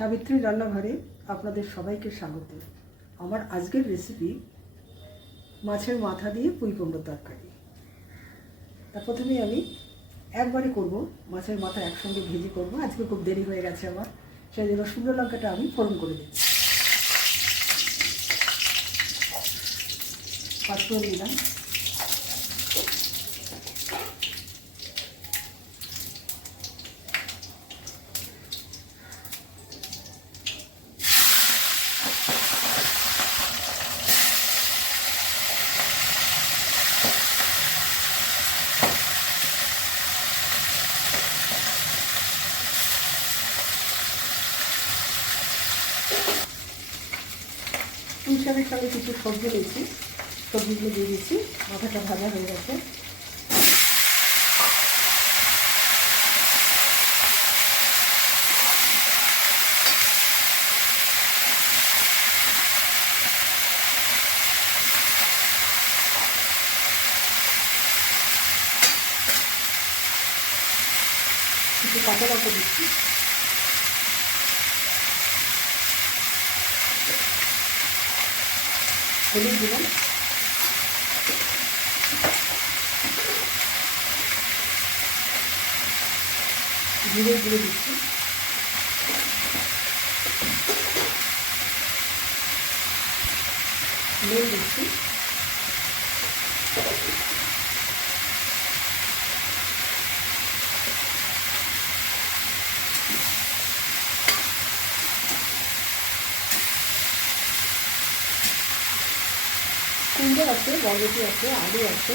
সাবিত্রী রান্নাঘরে আপনাদের সবাইকে স্বাগত। আমার আজকের রেসিপি মাছের মাথা দিয়ে পুঁই কুমড়োর তরকারি। তা প্রথমেই আমি একবারে করব, মাছের মাথা একসঙ্গে ভেজে করব। আজকে খুব দেরি হয়ে গেছে আমার, সেই জন্য শুকনো লঙ্কাটা আমি ফোড়ন করে দিচ্ছি। পাঁচফোড়ন দিলাম, পুঁই শাকের সঙ্গে কিছু সবজি দিয়েছি, সবজিগুলো দিয়ে দিচ্ছি। মাথাটা ভাজা হয়ে গেছে। কিছু কাঁচা লঙ্কা দিচ্ছি, হলুদ দিলাম, জিরে গুঁড়ো দিচ্ছি, নুন দিচ্ছি, কুমড়ো আছে, বরবটি আছে, আলু আছে,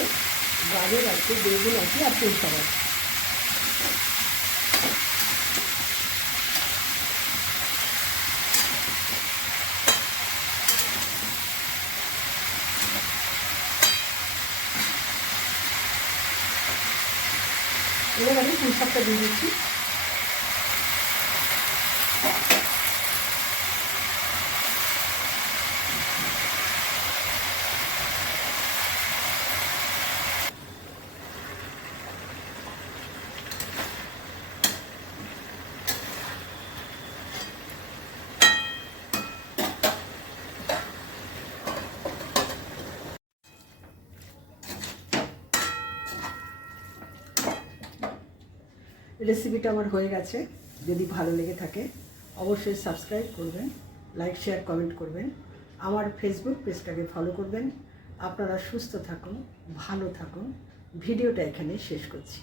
গাজর আছে, বেগুন আছে, আর পুঁই শাক আছে। এবার আমি পুঁই শাকটা দিয়ে দিচ্ছি। রেসিপিটা আমার হয়ে গেছে। যদি ভালো লেগে থাকে অবশ্যই সাবস্ক্রাইব করবেন, লাইক শেয়ার কমেন্ট করবেন, আমার ফেসবুক পেজটাকে ফলো করবেন। আপনারা সুস্থ থাকুন, ভালো থাকুন। ভিডিওটা এখানে শেষ করছি।